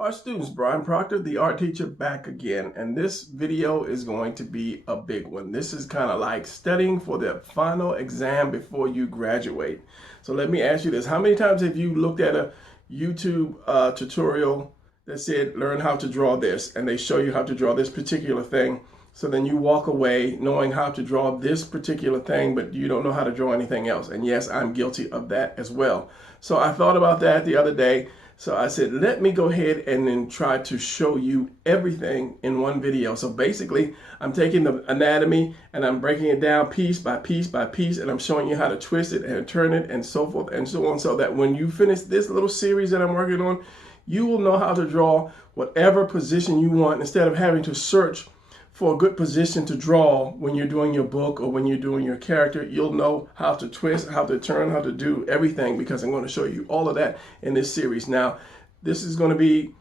Our students, Brian Proctor, the art teacher, back again. And this video is going to be a big one. This is kind of like studying for the final exam before you graduate. So let me ask you this. How many times have you looked at a YouTube tutorial that said, learn how to draw this, and they show you how to draw this particular thing? So then you walk away knowing how to draw this particular thing, but you don't know how to draw anything else. And yes, I'm guilty of that as well. So I thought about that the other day. So I said, let me go ahead and then try to show you everything in one video. So basically, I'm taking the anatomy and I'm breaking it down piece by piece by piece, and I'm showing you how to twist it and turn it and so forth and so on, so that when you finish this little series that I'm working on, you will know how to draw whatever position you want instead of having to search for a good position to draw when you're doing your book or when you're doing your character. You'll know how to twist, how to turn, how to do everything, because I'm going to show you all of that in this series. Now, this is going to be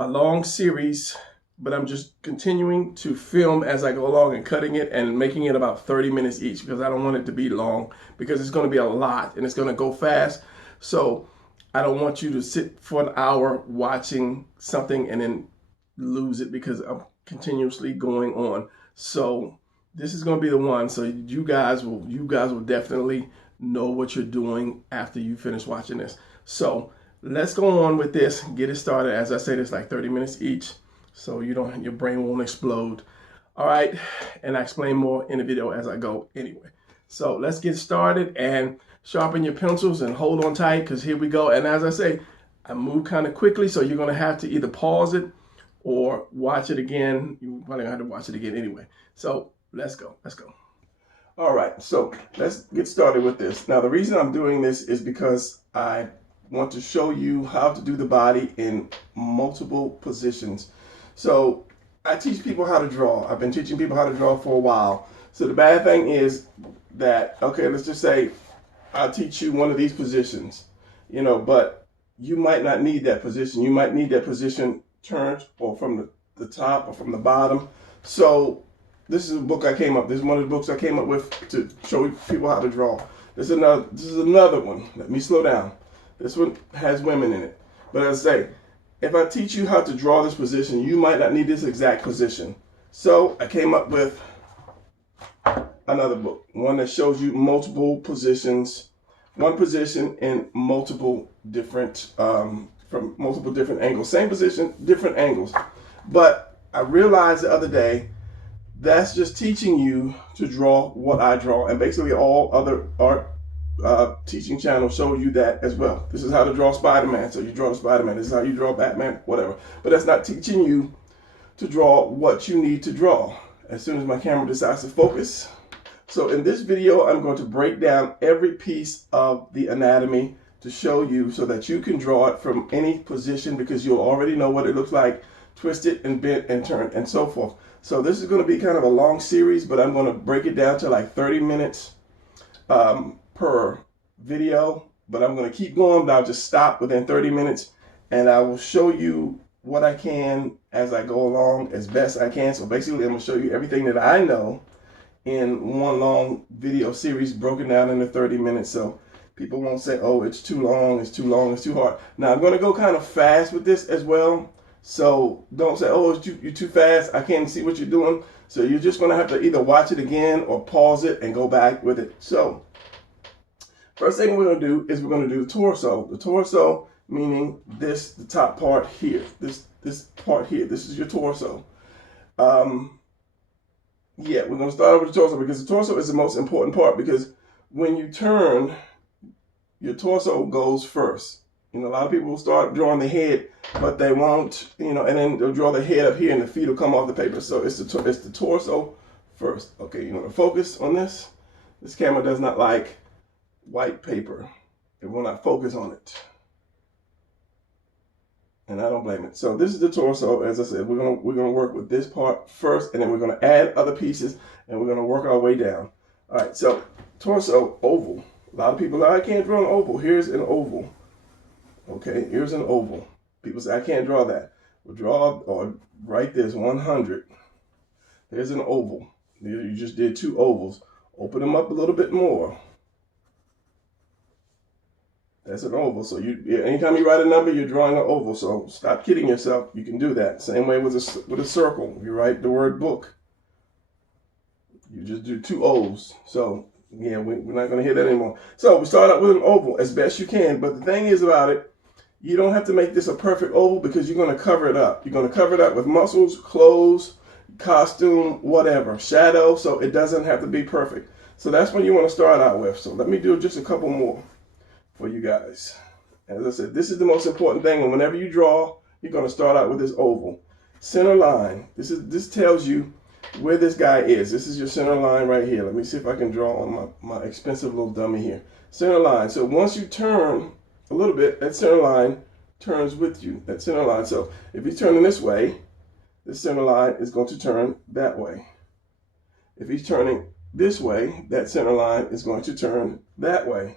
a long series, but I'm just continuing to film as I go along and cutting it and making it about 30 minutes each, because I don't want it to be long, because it's going to be a lot and it's going to go fast. So I don't want you to sit for an hour watching something and then lose it, because I'm continuously going on. So this is going to be the one. So you guys will definitely know what you're doing after you finish watching this. So let's go on with this, get it started. As I said, it's like 30 minutes each, so your brain won't explode. All right, and I explain more in the video as I go anyway. So let's get started, and sharpen your pencils and hold on tight, because here we go. And as I say, I move kind of quickly, so you're going to have to either pause it or watch it again. You probably have to watch it again anyway. So let's go. All right, so let's get started with this. Now, the reason I'm doing this is because I want to show you how to do the body in multiple positions. So I teach people how to draw. I've been teaching people how to draw for a while. So the bad thing is that, okay, let's just say I'll teach you one of these positions, but you might not need that position. You might need that position turned, or from the top or from the bottom. So this is a book I came up. This is one of the books I came up with to show people how to draw. This is another one. Let me slow down. This one has women in it. But as I say, if I teach you how to draw this position, you might not need this exact position. So I came up with another book, one that shows you multiple positions, one position in multiple different from multiple different angles. Same position, different angles. But I realized the other day, that's just teaching you to draw what I draw. And basically all other art teaching channels show you that as well. This is how to draw Spider-Man. So you draw the Spider-Man. This is how you draw Batman, whatever. But that's not teaching you to draw what you need to draw. As soon as my camera decides to focus. So in this video, I'm going to break down every piece of the anatomy to show you, so that you can draw it from any position, because you'll already know what it looks like, twisted and bent and turned and so forth. So this is going to be kind of a long series, but I'm going to break it down to like 30 minutes per video. But I'm going to keep going, but I'll just stop within 30 minutes, and I will show you what I can as I go along as best I can. So basically, I'm going to show you everything that I know in one long video series broken down into 30 minutes. So people won't say, oh, it's too long, it's too hard. Now, I'm going to go kind of fast with this as well. So don't say, oh, you're too fast, I can't see what you're doing. So you're just going to have to either watch it again or pause it and go back with it. So first thing we're going to do is we're going to do the torso. The torso, meaning this, the top part here. This part here. This is your torso. Yeah, we're going to start with the torso, because the torso is the most important part, because when you turn, your torso goes first. A lot of people will start drawing the head, but they won't, and then they'll draw the head up here and the feet will come off the paper. So it's the torso first. Okay, you want to focus on this. This camera does not like white paper. It will not focus on it. And I don't blame it. So this is the torso. As I said, we're gonna work with this part first, and then we're gonna add other pieces, and we're gonna work our way down. All right. So torso, oval. A lot of people say, I can't draw an oval. Here's an oval. Okay. Here's an oval. People say, I can't draw that. We'll draw or write this 100. There's an oval. You just did two ovals. Open them up a little bit more. That's an oval. So anytime you write a number, you're drawing an oval. So stop kidding yourself. You can do that. Same way with a circle. You write the word book, you just do 2 O's. So yeah, we're not going to hear that anymore. So we start out with an oval as best you can. But the thing is about it, you don't have to make this a perfect oval because you're going to cover it up. You're going to cover it up with muscles, clothes, costume, whatever, shadow. So it doesn't have to be perfect. So that's what you want to start out with. So let me do just a couple more for you guys. As I said, this is the most important thing. And whenever you draw, you're going to start out with this oval. Center line. This tells you where this guy is. This is your center line right here. Let me see if I can draw on my expensive little dummy here. Center line. So once you turn a little bit, that center line turns with you. That center line. So if he's turning this way, this center line is going to turn that way. If he's turning this way, that center line is going to turn that way.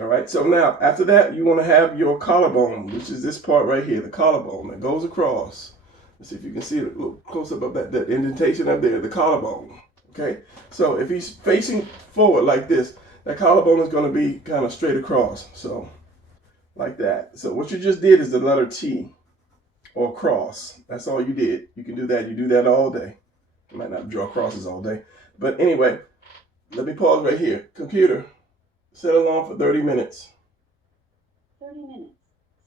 All right, so now after that, you want to have your collarbone, which is this part right here, the collarbone that goes across. Let's see if you can see it a little close up of that indentation up there, the collarbone. Okay, so if he's facing forward like this, that collarbone is going to be kind of straight across. So like that. So what you just did is the letter T or cross. That's all you did. You can do that. You do that all day. You might not draw crosses all day. But anyway, let me pause right here. Computer, set alarm for 30 minutes. 30 minutes,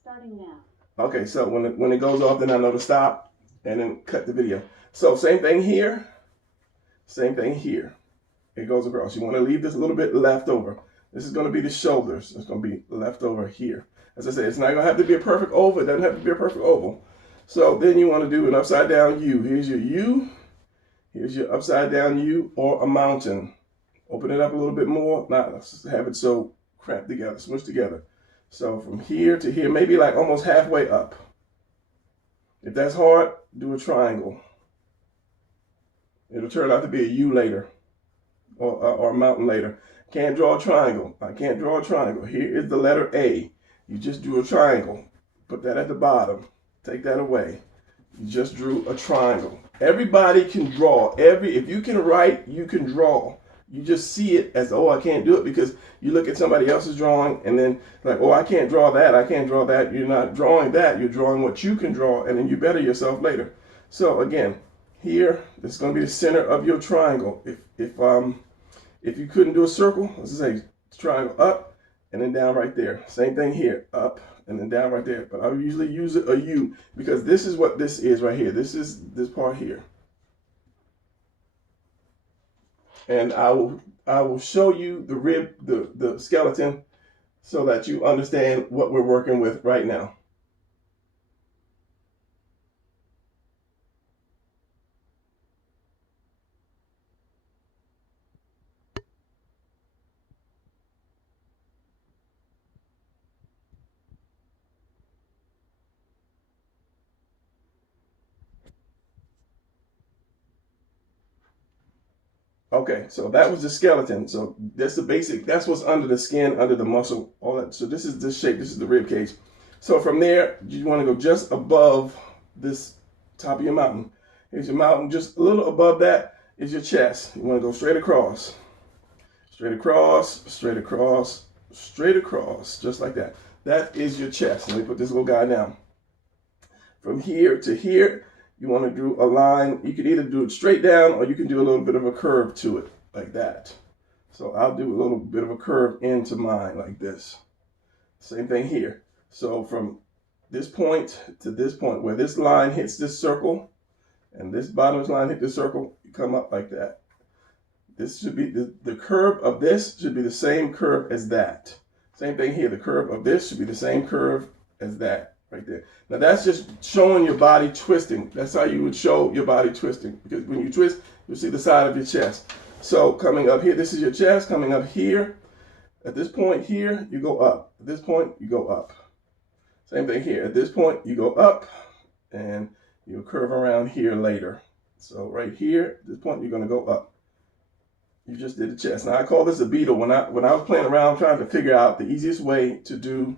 starting now. Okay, so when it goes off, then I know to stop and then cut the video. So same thing here, same thing here. It goes across. You want to leave this a little bit left over. This is going to be the shoulders. It's going to be left over here. As I said, it's not going to have to be a perfect oval. It doesn't have to be a perfect oval. So then you want to do an upside down U. Here's your U. Here's your upside down U or a mountain. Open it up a little bit more. Now let's have it so cramped together, smushed together. So from here to here, maybe like almost halfway up. If that's hard, do a triangle. It'll turn out to be a U later or a mountain later. Can't draw a triangle. I can't draw a triangle. Here is the letter A. You just drew a triangle. Put that at the bottom. Take that away. You just drew a triangle. Everybody can draw. If you can write, you can draw. You just see it as, oh, I can't do it, because you look at somebody else's drawing and then like, oh, I can't draw that. I can't draw that. You're not drawing that. You're drawing what you can draw, and then you better yourself later. So again, here, this is going to be the center of your triangle. If you couldn't do a circle, let's say triangle up and then down right there. Same thing here, up and then down right there. But I would usually use a U because this is what this is right here. This is this part here. And I will show you the rib, the skeleton, so that you understand what we're working with right now. Okay, so that was the skeleton. So that's the basic, that's what's under the skin, under the muscle, all that. So this is this shape, this is the rib cage. So from there, you want to go just above this top of your mountain. Here's your mountain, just a little above that is your chest. You want to go straight across, straight across, straight across, straight across, just like that. That is your chest. Let me put this little guy down. From here to here, you want to do a line. You can either do it straight down or you can do a little bit of a curve to it, like that. So I'll do a little bit of a curve into mine, like this. Same thing here. So from this point to this point, where this line hits this circle, and this bottom line hit the circle, you come up like that. This should be, the curve of this should be the same curve as that. Same thing here. The curve of this should be the same curve as that. Right there. Now that's just showing your body twisting. That's how you would show your body twisting. Because when you twist, you'll see the side of your chest. So coming up here, this is your chest. Coming up here, at this point here, you go up. At this point, you go up. Same thing here. At this point, you go up, and you'll curve around here later. So right here, at this point, you're going to go up. You just did the chest. Now I call this a beetle. When I was playing around trying to figure out the easiest way to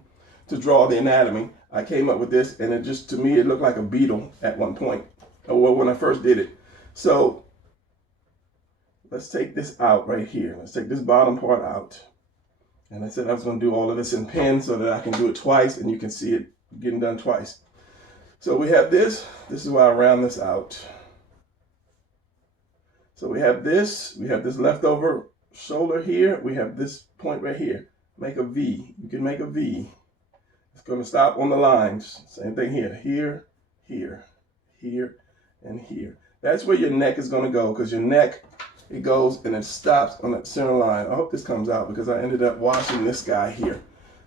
draw the anatomy, I came up with this, and it just, to me, it looked like a beetle at one point, or when I first did it. So let's take this out right here. Let's take this bottom part out. And I said I was going to do all of this in pen so that I can do it twice and you can see it getting done twice. So we have this. This is why I round this out. So we have this leftover shoulder here. We have this point right here. Make a V. You can make a V. It's going to stop on the lines. Same thing here. Here, here, here, and here. That's where your neck is going to go, because your neck, it goes and it stops on that center line. I hope this comes out because I ended up washing this guy here.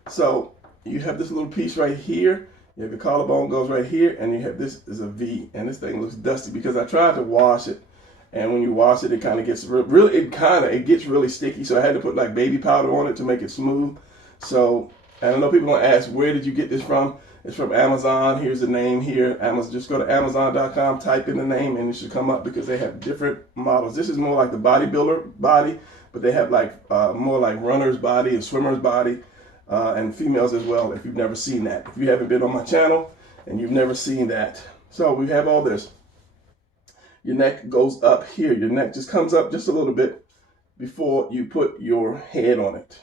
So you have this little piece right here. You have your collarbone goes right here, and you have this is a V. And this thing looks dusty because I tried to wash it. And when you wash it, it kind of gets it gets really sticky. So I had to put like baby powder on it to make it smooth. So I know people gonna ask, where did you get this from? It's from Amazon. Here's the name here. Amazon. Just go to Amazon.com, type in the name, and it should come up because they have different models. This is more like the bodybuilder body, but they have like more like runner's body and swimmer's body, and females as well. If you've never seen that, if you haven't been on my channel and you've never seen that, so we have all this. Your neck goes up here. Your neck just comes up just a little bit before you put your head on it.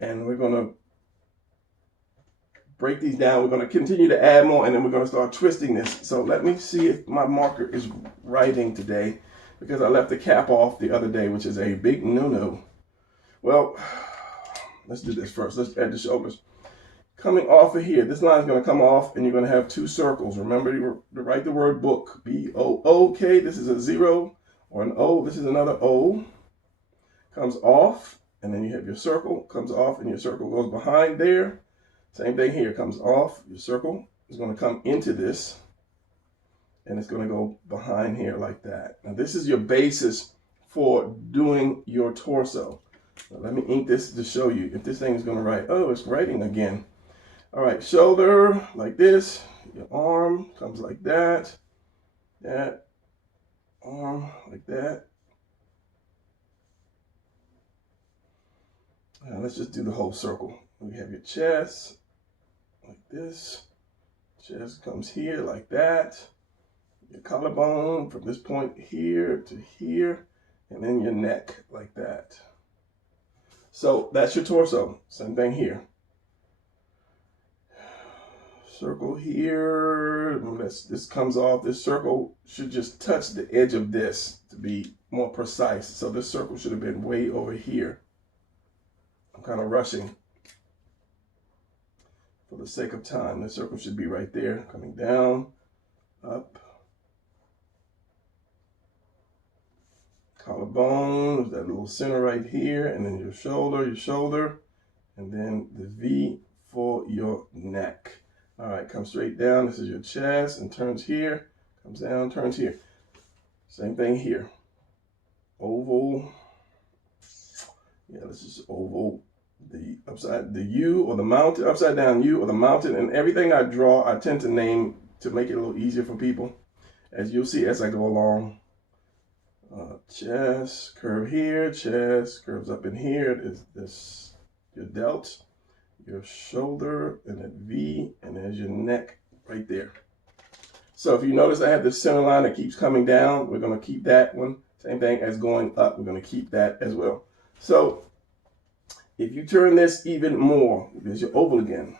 And we're going to break these down. We're going to continue to add more, and then we're going to start twisting this. So let me see if my marker is writing today, because I left the cap off the other day, which is a big no-no. Well, let's do this first. Let's add the shoulders. Coming off of here, this line is going to come off, and you're going to have two circles. Remember to write the word book, B-O-O-K. This is a 0 or an O. This is another O. Comes off, and then you have your circle. Comes off, and your circle goes behind there. Same thing here. Comes off. Your circle is going to come into this, and it's going to go behind here like that. Now, this is your basis for doing your torso. Now, let me ink this to show you if this thing is going to write. Oh, it's writing again. All right, shoulder like this, your arm comes like that, arm like that. Now let's just do the whole circle. We have your chest like this, chest comes here like that, your collarbone from this point here to here, and then your neck like that. So that's your torso, same thing here. Circle here, this comes off. This circle should just touch the edge of this to be more precise. So this circle should have been way over here. I'm kind of rushing for the sake of time. This circle should be right there, coming down, up. Collarbone, that little center right here, and then your shoulder, and then the V for your neck. All right, come straight down. This is your chest and turns here, comes down, turns here. Same thing here. Oval. Yeah, this is oval. The U or the mountain, upside down U or the mountain, and everything I draw, I tend to name to make it a little easier for people. As you'll see as I go along. Chest, curve here, chest, curves up in here. This your delt. Your shoulder and a V, and there's your neck right there. So if you notice, I have this center line that keeps coming down. We're going to keep that one. Same thing as going up. We're going to keep that as well. So if you turn this even more, there's your oval again.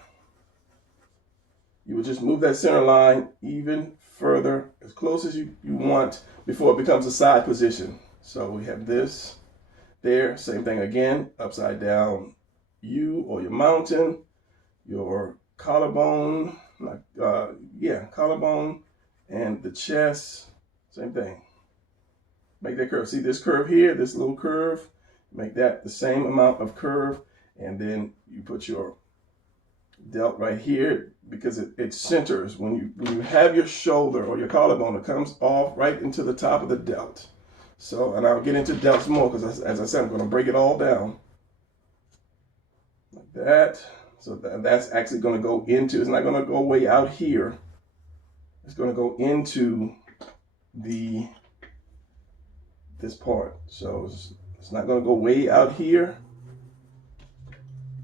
You would just move that center line even further, as close as you want, before it becomes a side position. So we have this there. Same thing again, upside down U or your mountain, your collarbone, collarbone, and the chest, same thing. Make that curve. See this curve here, this little curve, make that the same amount of curve, and then you put your delt right here, because it centers. When you have your shoulder or your collarbone, it comes off right into the top of the delt. So, and I'll get into delts more, because as I said, I'm going to break it all down. Like that. So that's actually going to go into, it's not going to go way out here. It's going to go into this part. So it's not going to go way out here.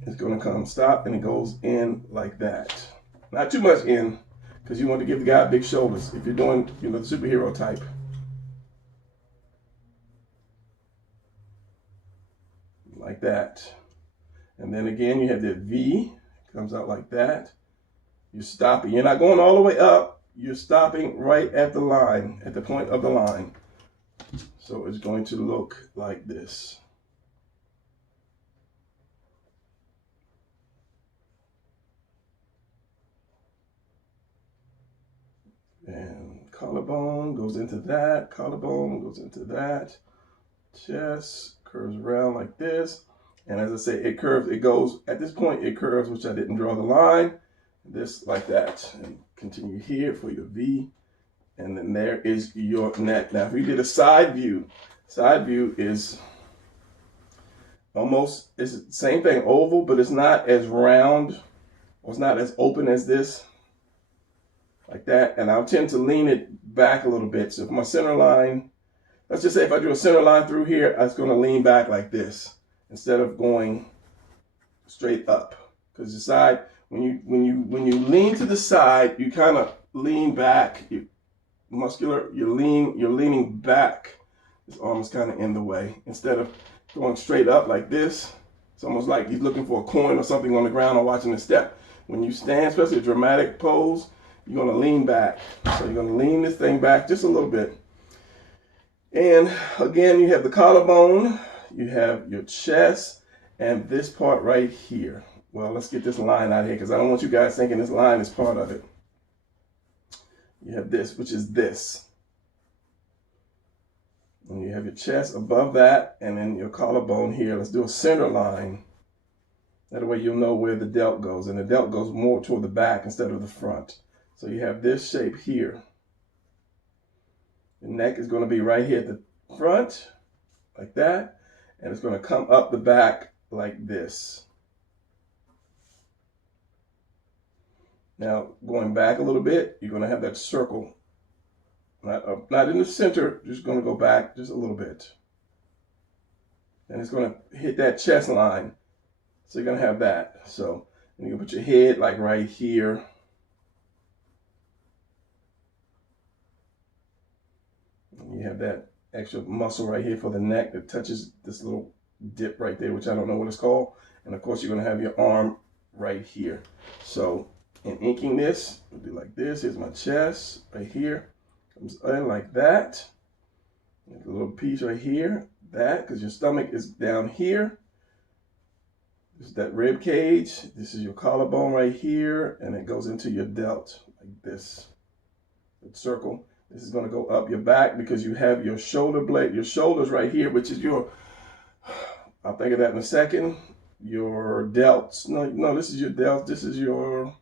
It's going to come stop, and it goes in like that. Not too much in, because you want to give the guy big shoulders if you're doing, the superhero type. Like that. And then again, you have the V, comes out like that. You're stopping. You're not going all the way up. You're stopping right at the line, at the point of the line. So it's going to look like this. And collarbone goes into that. Collarbone goes into that. Chest curves around like this. And as I say, it curves. It goes, at this point, it curves, which I didn't draw the line. This like that. And continue here for your V. And then there is your neck. Now, if we did a side view is almost, it's the same thing, oval, but it's not as round, or it's not as open as this, like that. And I'll tend to lean it back a little bit. So if my center line, let's just say if I do a center line through here, it's going to lean back like this instead of going straight up. Because the side, when you lean to the side, you kind of lean back. You're leaning back. This arm is kind of in the way. Instead of going straight up like this, it's almost like he's looking for a coin or something on the ground or watching a step. When you stand, especially a dramatic pose, you're going to lean back. So you're going to lean this thing back just a little bit. And again, you have the collarbone, you have your chest, and this part right here. Well, let's get this line out of here because I don't want you guys thinking this line is part of it. You have this, which is this. And you have your chest above that, and then your collarbone here. Let's do a center line. That way you'll know where the delt goes. And the delt goes more toward the back instead of the front. So you have this shape here. The neck is going to be right here at the front, like that. And it's going to come up the back like this. Now, going back a little bit, you're going to have that circle. Not in the center, just going to go back just a little bit. And it's going to hit that chest line. So you're going to have that. So you're going to put your head like right here. And you have that extra muscle right here for the neck that touches this little dip right there, which I don't know what it's called. And of course, you're going to have your arm right here. So in inking this, it'll be like this. Here's my chest right here. Comes in like that. A little piece right here. That, because your stomach is down here. This is that rib cage. This is your collarbone right here. And it goes into your delt like this. The circle. This is going to go up your back because you have your shoulder blade, your shoulders right here, which is your, I'll think of that in a second. Your delts. No, this is your delt. This is your,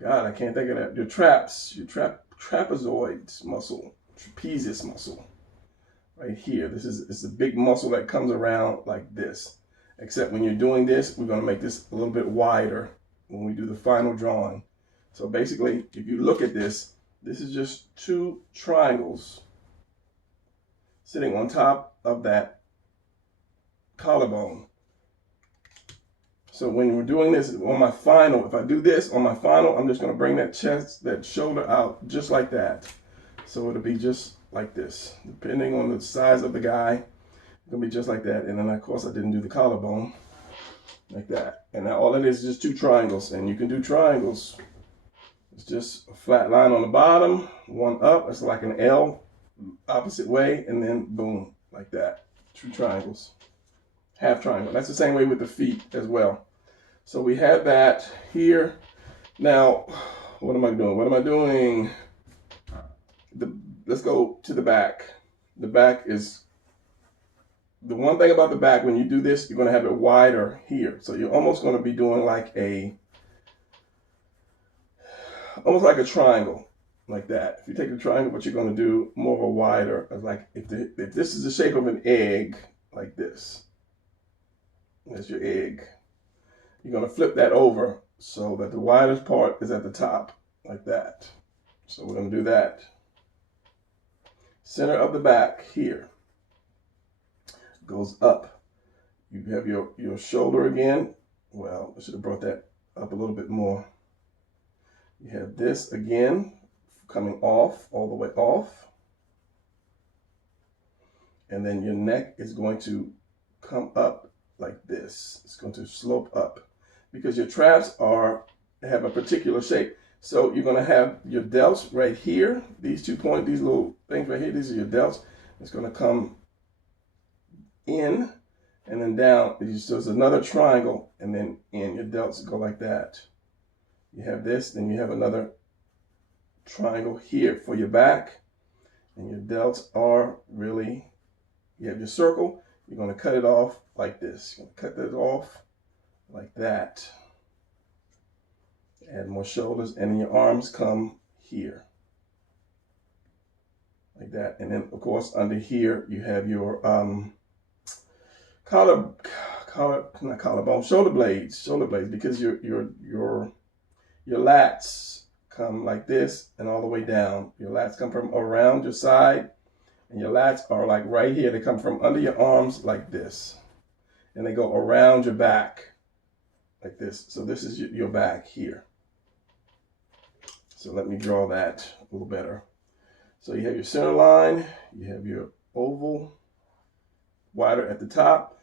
God, I can't think of that. Your traps, your trapezoid muscle, trapezius muscle, right here. It's a big muscle that comes around like this. Except when you're doing this, we're going to make this a little bit wider when we do the final drawing. So basically, if you look at this, this is just two triangles sitting on top of that collarbone. So when we're doing this on my final, if I do this on my final, I'm just going to bring that chest, that shoulder out just like that. So it'll be just like this. Depending on the size of the guy, it's going to be just like that. And then, of course, I didn't do the collarbone like that. And now all it is just two triangles. And you can do triangles. It's just a flat line on the bottom, one up. It's like an L, opposite way, and then boom, like that. Two triangles. Half triangle. That's the same way with the feet as well. So we have that here. Now, what am I doing? What am I doing? Let's go to the back. The back is, the one thing about the back, when you do this, you're going to have it wider here. So you're almost going to be doing like almost like a triangle, like that. If you take the triangle, what you're going to do more of a wider, like if this is the shape of an egg, like this. That's your egg. You're going to flip that over so that the widest part is at the top, like that. So we're going to do that. Center of the back here goes up. You have your shoulder again. Well, I should have brought that up a little bit more. You have this again coming off, all the way off. And then your neck is going to come up like this. It's going to slope up because your traps have a particular shape. So you're going to have your delts right here. These 2 points, these little things right here, these are your delts. It's going to come in and then down. So it's another triangle and then in. Your delts go like that. You have this, then you have another triangle here for your back. And your delts are really, you have your circle. You're going to cut it off like this. You're going to cut that off like that. Add more shoulders, and then your arms come here. Like that. And then, of course, under here, you have your shoulder blades, because your lats come like this and all the way down. Your lats come from around your side, and your lats are like right here. They come from under your arms like this, and they go around your back like this. So this is your back here. So let me draw that a little better. So you have your center line, you have your oval, wider at the top,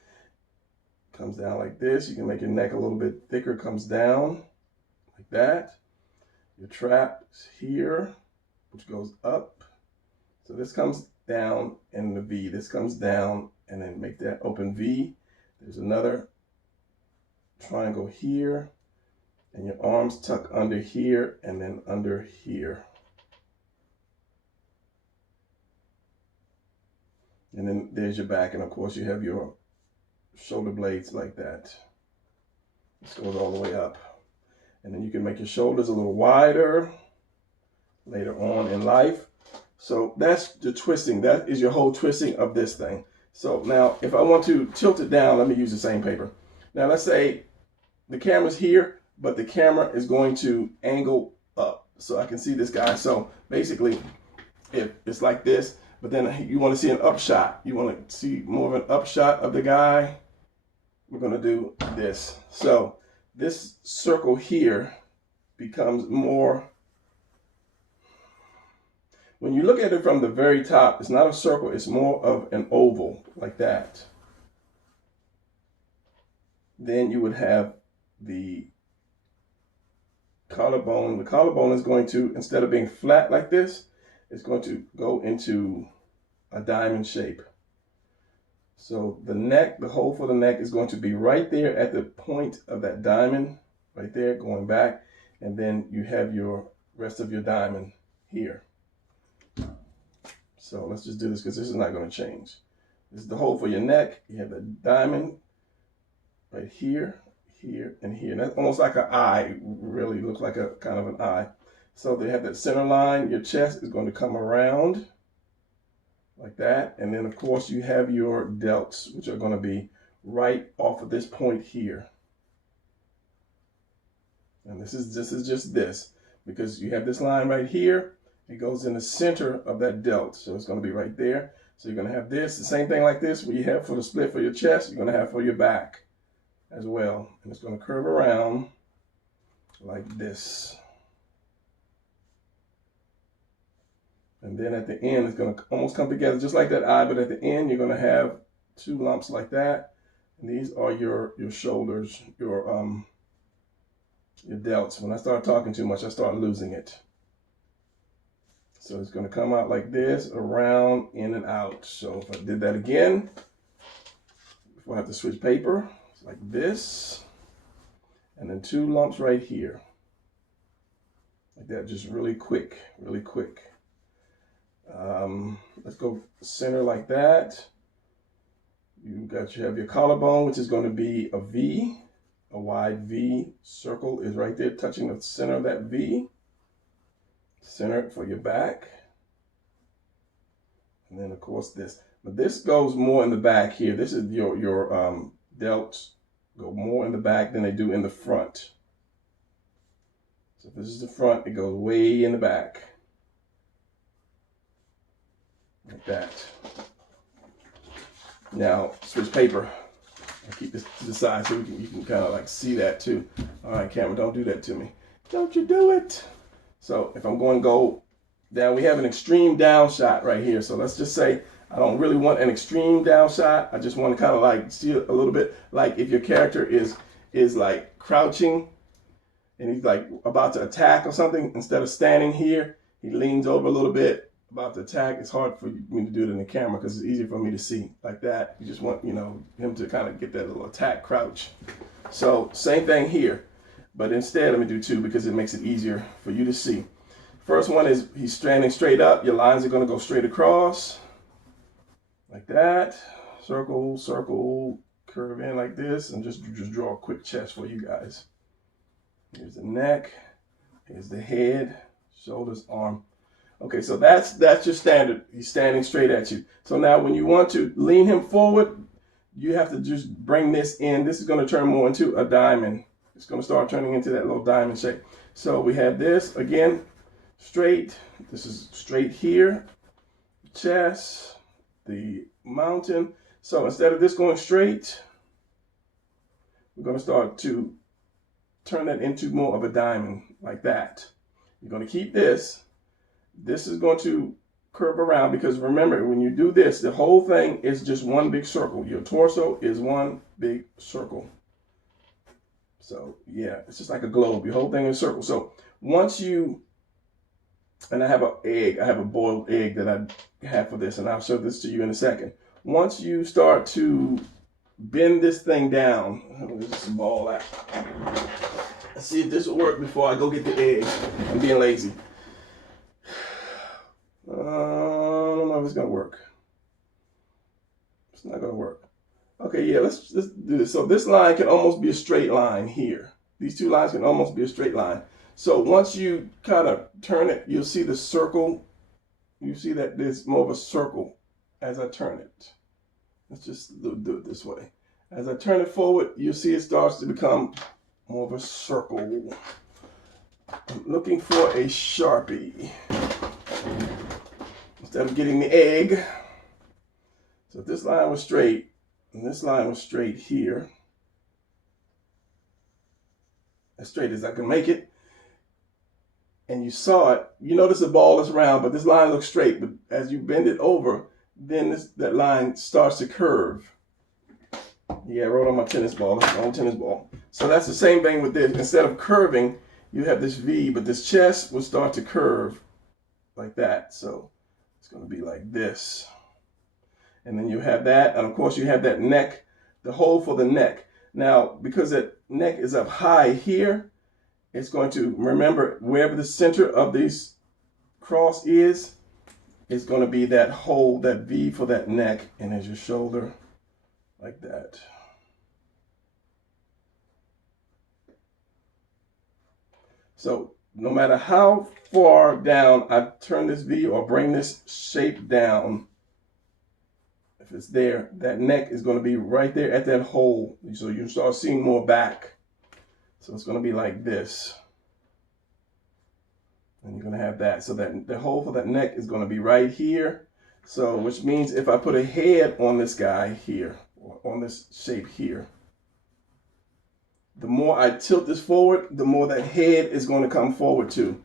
comes down like this. You can make your neck a little bit thicker, comes down like that. Your trap is here, which goes up. So this comes down in the V. This comes down and then make that open V. There's another triangle here. And your arms tuck under here and then under here. And then there's your back. And of course you have your shoulder blades like that. This goes all the way up. And then you can make your shoulders a little wider later on in life. So that's the twisting. That is your whole twisting of this thing. So now if I want to tilt it down, let me use the same paper. Now let's say the camera's here, but the camera is going to angle up so I can see this guy. So basically, if it's like this, but then you want to see an upshot. You want to see more of an upshot of the guy. We're going to do this. So this circle here becomes more, when you look at it from the very top, it's not a circle, it's more of an oval like that. Then you would have the collarbone. The collarbone is going to, instead of being flat like this, it's going to go into a diamond shape. So the neck, the hole for the neck is going to be right there at the point of that diamond, right there, going back. And then you have your rest of your diamond here. So let's just do this because this is not going to change. This is the hole for your neck. You have the diamond right here, here, and here. And that's almost like an eye, really looks like a kind of an eye. So they have that center line. Your chest is going to come around like that. And then of course you have your delts, which are going to be right off of this point here. And this is just this, because you have this line right here. It goes in the center of that delt. So it's going to be right there. So you're going to have this, the same thing like this, where you have for the split for your chest, you're going to have for your back as well. And it's going to curve around like this. And then at the end, it's going to almost come together just like that eye, but at the end, you're going to have two lumps like that. And these are your shoulders, your delts. When I start talking too much, I start losing it. So it's going to come out like this, around, in and out. So if I did that again, before I have to switch paper, it's like this. And then two lumps right here. Like that, just really quick, really quick. Let's go center like that. You have your collarbone, which is going to be a V, a wide V. Circle is right there touching the center of that V. Center it for your back. And then of course this. But this goes more in the back here. This is your delts go more in the back than they do in the front. So if this is the front, it goes way in the back. Like that. Now switch paper. I keep this to the side so you can kind of like see that too. All right, camera, don't do that to me. Don't you do it. So if I'm going to go down, we have an extreme down shot right here. So let's just say I don't really want an extreme down shot. I just want to kind of like see it a little bit, like if your character is like crouching and he's like about to attack or something, instead of standing here, he leans over a little bit about to attack. It's hard for me to do it in the camera because it's easier for me to see like that. You just want, you know, him to kind of get that little attack crouch. So same thing here, but instead let me do two because it makes it easier for you to see. First one is he's standing straight up. Your lines are going to go straight across like that. Circle, circle, curve in like this, and just draw a quick chest for you guys. Here's the neck, here's the head, shoulders, arm. Okay, so that's your standard. He's standing straight at you. So now when you want to lean him forward, you have to just bring this in. This is going to turn more into a diamond. It's going to start turning into that little diamond shape. So we have this, again, straight. This is straight here, chest, the mountain. So instead of this going straight, we're going to start to turn that into more of a diamond like that. You're going to keep this. This is going to curve around because remember, when you do this, the whole thing is just one big circle. Your torso is one big circle. So yeah, it's just like a globe. Your whole thing is a circle. So once you, and I have an egg, I have a boiled egg that I have for this, and I'll show this to you in a second. Once you start to bend this thing down, where's this ball at? Let's see if this will work before I go get the egg. I'm being lazy. I don't know if it's gonna work. It's not gonna work. Okay, yeah, let's do this. So this line can almost be a straight line here. These two lines can almost be a straight line. So once you kind of turn it, you'll see the circle. You see that there's more of a circle as I turn it. Let's just do it this way. As I turn it forward, you'll see it starts to become more of a circle. I'm looking for a Sharpie. Instead of getting the egg. So if this line was straight, and this line was straight here, as straight as I can make it, and you saw it, you notice the ball is round, but this line looks straight. But as you bend it over, then that line starts to curve. Yeah, I wrote on my tennis ball, that's my own tennis ball. So that's the same thing with this. Instead of curving, you have this V, but this chest will start to curve like that. So it's going to be like this. And then you have that, and of course you have that neck, the hole for the neck. Now, because that neck is up high here, it's going to, remember, wherever the center of this cross is, it's going to be that hole, that V for that neck, and as your shoulder, like that. So no matter how far down I turn this V or bring this shape down, if it's there, that neck is going to be right there at that hole. So you start seeing more back. So it's going to be like this. And you're going to have that. So that the hole for that neck is going to be right here. So which means if I put a head on this guy here, or on this shape here, the more I tilt this forward, the more that head is going to come forward too.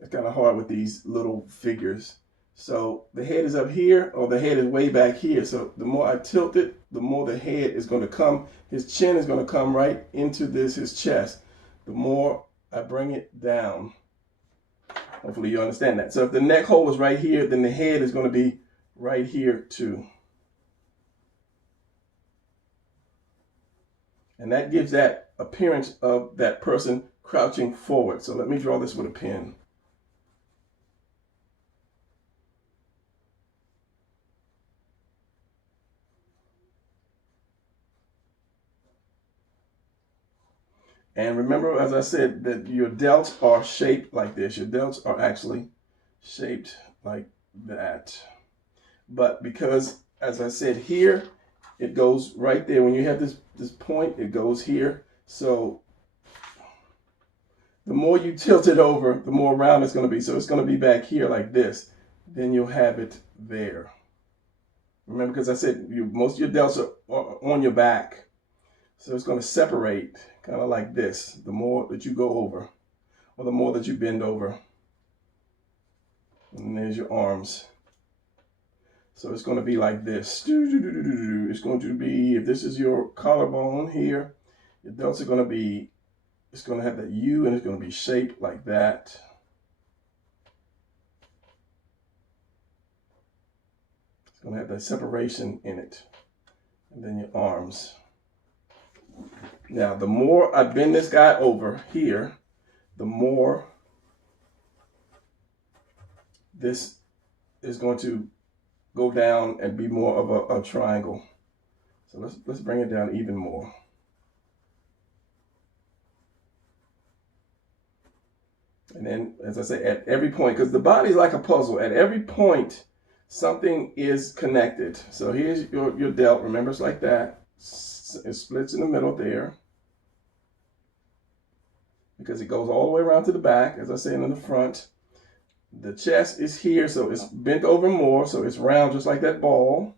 It's kind of hard with these little figures. So the head is up here, or the head is way back here. So the more I tilt it, the more the head is going to come. His chin is going to come right into his chest. The more I bring it down. Hopefully you understand that. So if the neck hole is right here, then the head is going to be right here too. And that gives that appearance of that person crouching forward. So let me draw this with a pen. And remember, as I said, that your delts are shaped like this. Your delts are actually shaped like that. But because, as I said here, it goes right there. When you have this point, it goes here. So the more you tilt it over, the more round it's going to be. So it's going to be back here like this. Then you'll have it there. Remember, because I said most of your delts are on your back. So it's going to separate kind of like this. The more that you go over, or the more that you bend over. And there's your arms. So it's going to be like this. It's going to be, if this is your collarbone here, your delts are going to be, it's going to have that U and it's going to be shaped like that. It's going to have that separation in it. And then your arms. Now, the more I bend this guy over here, the more this is going to go down and be more of a triangle. So let's bring it down even more. And then, as I say, at every point, because the body is like a puzzle, at every point, something is connected. So here's your delt. Remember, it's like that. It splits in the middle there. Because it goes all the way around to the back, as I said, in the front. The chest is here, so it's bent over more, so it's round just like that ball.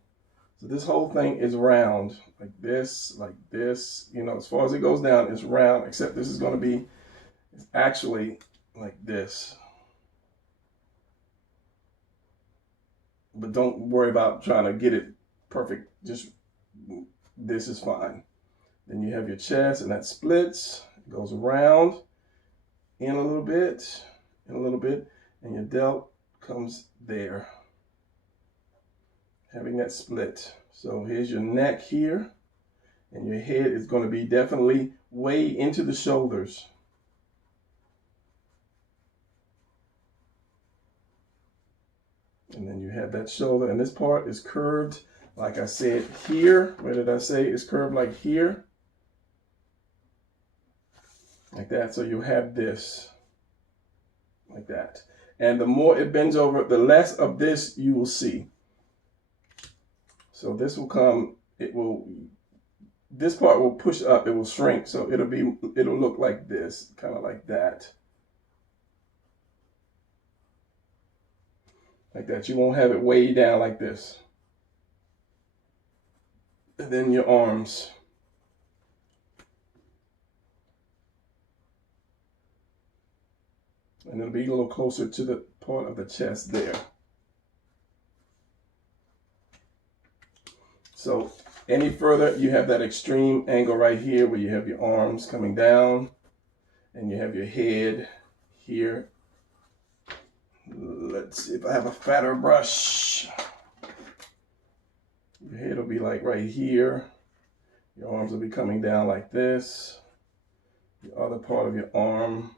So this whole thing is round, like this, you know, as far as it goes down, it's round, except this is going to be, it's actually like this. But don't worry about trying to get it perfect, just this is fine. Then you have your chest, and that splits, it goes around, in a little bit, and your delt comes there, having that split. So here's your neck here, and your head is going to be definitely way into the shoulders. And then you have that shoulder, and this part is curved, like I said here. Where did I say it's curved like here? Like that. So you have this, like that. And the more it bends over, the less of this you will see. So this will come, this part will push up, it will shrink. So it'll look like this, kind of like that. Like that. You won't have it way down like this. And then your arms. And it'll be a little closer to the part of the chest there. So any further, you have that extreme angle right here where you have your arms coming down and you have your head here. Let's see if I have a fatter brush. Your head will be like right here. Your arms will be coming down like this. The other part of your arm.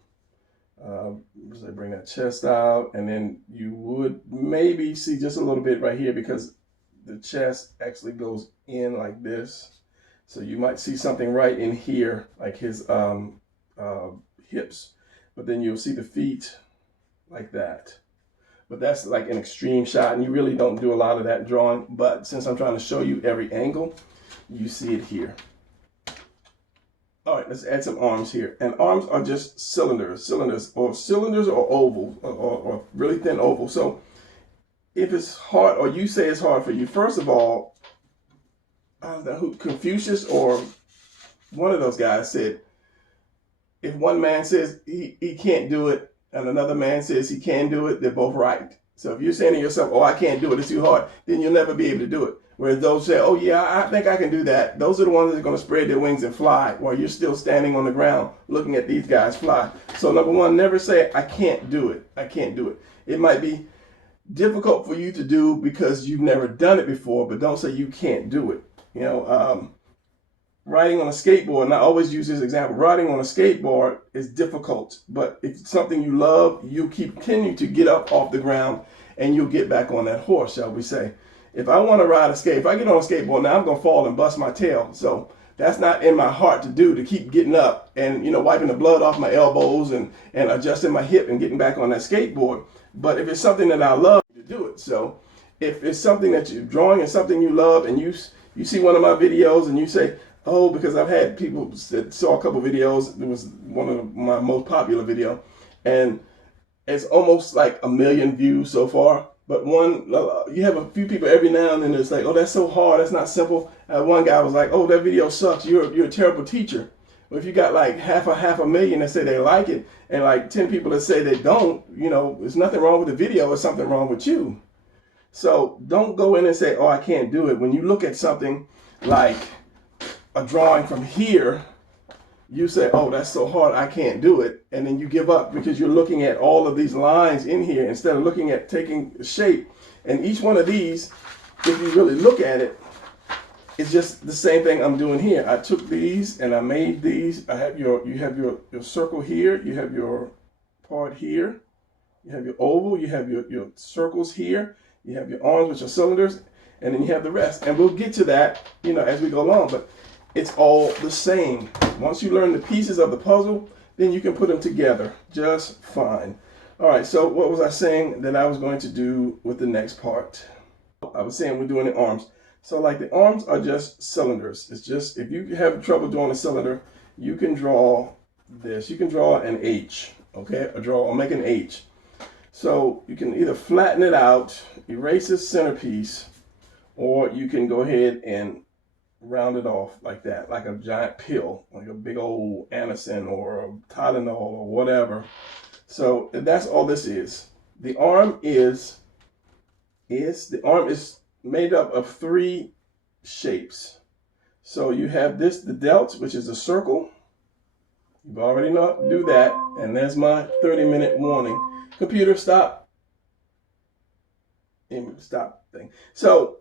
So I bring that chest out, and then you would maybe see just a little bit right here because the chest actually goes in like this. So you might see something right in here, like his hips, but then you'll see the feet like that. But that's like an extreme shot, and you really don't do a lot of that drawing. But since I'm trying to show you every angle, you see it here. All right, let's add some arms here. And arms are just cylinders or oval, or really thin oval. So if it's hard, or you say it's hard for you, first of all, Confucius or one of those guys said, if one man says he can't do it and another man says he can do it, they're both right. So if you're saying to yourself, oh, I can't do it, it's too hard, then you'll never be able to do it. Whereas those say, oh yeah, I think I can do that. Those are the ones that are going to spread their wings and fly while you're still standing on the ground looking at these guys fly. So number one, never say, I can't do it. I can't do it. It might be difficult for you to do because you've never done it before, but don't say you can't do it. You know, riding on a skateboard, and I always use this example, riding on a skateboard is difficult, but if it's something you love, you continue to get up off the ground and you'll get back on that horse, shall we say. If I want to ride a skate, if I get on a skateboard now, I'm going to fall and bust my tail. So that's not in my heart to do, to keep getting up and, you know, wiping the blood off my elbows and adjusting my hip and getting back on that skateboard. But if it's something that I love, to do it. So if it's something that you're drawing and something you love, and you see one of my videos and you say, oh, because I've had people that saw a couple videos, it was one of my most popular video, and it's almost like 1 million views so far. But you have a few people every now and then that's like, oh, that's so hard, that's not simple. One guy was like, oh, that video sucks, you're a terrible teacher. Well, if you got like half a million that say they like it, and like 10 people that say they don't, you know, there's nothing wrong with the video, there's something wrong with you. So don't go in and say, oh, I can't do it. When you look at something like a drawing from here, you say, oh, that's so hard, I can't do it. And then you give up because you're looking at all of these lines in here instead of looking at taking shape. And each one of these, if you really look at it, it's just the same thing I'm doing here. I took these and I made these. You have your circle here, you have your part here, you have your oval, you have your circles here, you have your arms which are cylinders, and then you have the rest. And we'll get to that, as we go along, but it's all the same. Once you learn the pieces of the puzzle, then you can put them together just fine. All right, so what was I saying that I was going to do with the next part? I was saying we're doing the arms. So like the arms are just cylinders. It's just, if you have trouble drawing a cylinder, you can draw this. You can draw an H, okay? Or make an H. So you can either flatten it out, erase the centerpiece, or you can go ahead and round it off like that, like a giant pill, like a big old Anacin or a Tylenol or whatever. So that's all this is. The arm is made up of 3 shapes. So you have this, the delt, which is a circle. You've already know how to do that. And there's my 30-minute warning. Computer, stop. Stop thing. So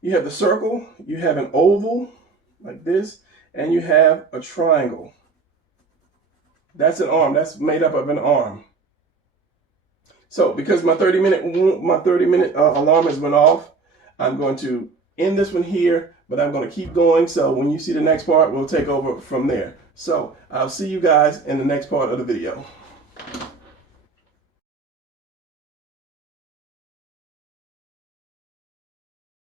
you have the circle, you have an oval like this, and you have a triangle. That's an arm. That's made up of an arm. So because my 30-minute alarm has went off, I'm going to end this one here, but I'm going to keep going. So when you see the next part, we'll take over from there. So I'll see you guys in the next part of the video.